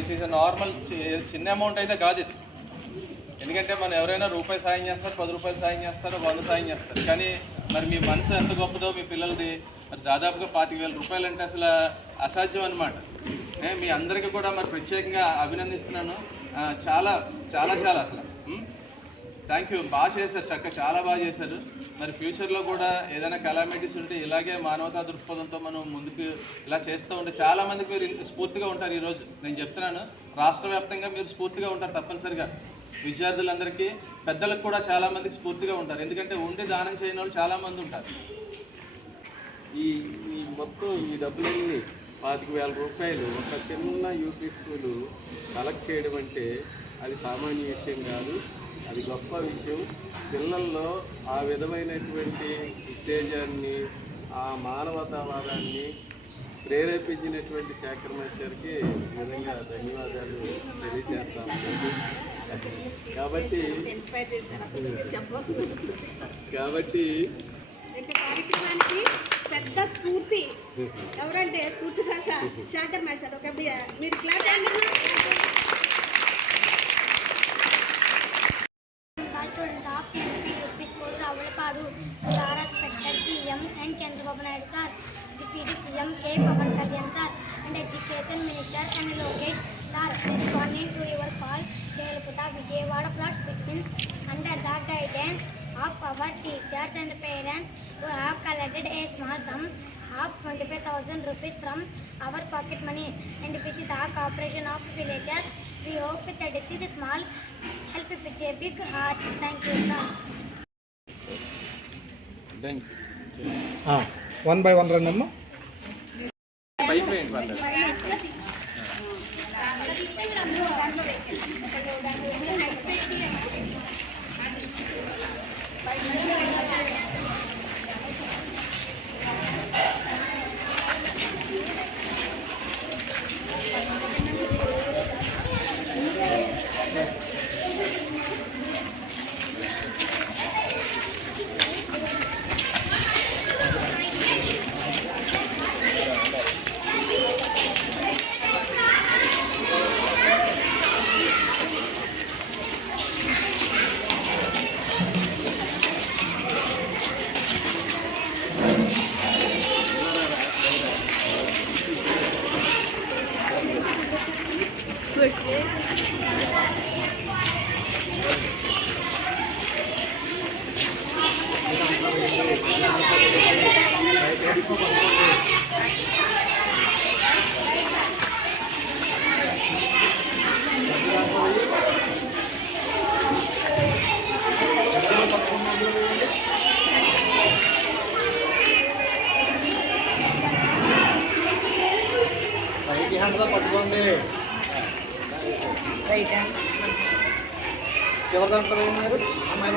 It is normal చిన్న amount అయితే కాదు ఇది. ఎందుకంటే మనం ఎవరైనా రూపాయి సాయం చేస్తారు, 10 రూపాయలు సాయం చేస్తారు, 100 సాయం చేస్తారు. కానీ మరి మీ మనసు ఎంత గొప్పదో మీ పిల్లలది. మరి దాదాపుగా 25,000 రూపాయలు అంటే అసలు అసాధ్యం అనమాట. మీ అందరికీ కూడా మరి ప్రత్యేకంగా అభినందిస్తున్నాను. చాలా చాలా చాలా అసలు థ్యాంక్ యూ. బాగా చేశారు, చక్కగా చాలా బాగా చేశారు. మరి ఫ్యూచర్లో కూడా ఏదైనా కెలామిటీస్ ఉంటే ఇలాగే మానవతా దృక్పథంతో మనం ముందుకు ఇలా చేస్తూ ఉంటే చాలామందికి మీరు స్ఫూర్తిగా ఉంటారు. ఈరోజు నేను చెప్తున్నాను, రాష్ట్ర వ్యాప్తంగా మీరు స్ఫూర్తిగా ఉంటారు తప్పనిసరిగా. విద్యార్థులందరికీ, పెద్దలకు కూడా చాలామందికి స్ఫూర్తిగా ఉంటారు. ఎందుకంటే ఉండి దానం చేయని వాళ్ళు చాలామంది ఉంటారు. ఈ మొత్తం ఈ డబ్బులన్నీ 25,000 రూపాయలు ఒక చిన్న యూపీ స్కూలు కలెక్ట్ చేయడం అంటే అది సామాన్య విషయం కాదు, అది గొప్ప విషయం. పిల్లల్లో ఆ విధమైనటువంటి ఉత్తేజాన్ని, ఆ మానవతావాదాన్ని ప్రేరేపించినటువంటి శేఖర్ మాస్టర్కి నిజంగా ధన్యవాదాలు తెలియజేస్తాము. కాబట్టి కార్యక్రమానికి పెద్ద స్ఫూర్తి ఎవరంటే స్ఫూర్తిదాత శేఖర్ మాస్టర్. ఒక మీరు class students of UP School Ravulapadu are respected CM and Chandrababu Naidu sir, Deputy CM K. Pavan Kalyan sir, and Education Minister and Lokesh sir. Responding to your call, Delaputta Vijayawada plot begins under the guidance of our teachers and parents who have collected a small sum of 25,000 rupees from our pocket money, and with the cooperation of villagers, we hope that this small help with a big heart. Thank you, sir. Thank you. One by one run, Amma. పట్టుకోండి. Right hand చివరి దాంట్లో ఉన్నారు అమ్మాయి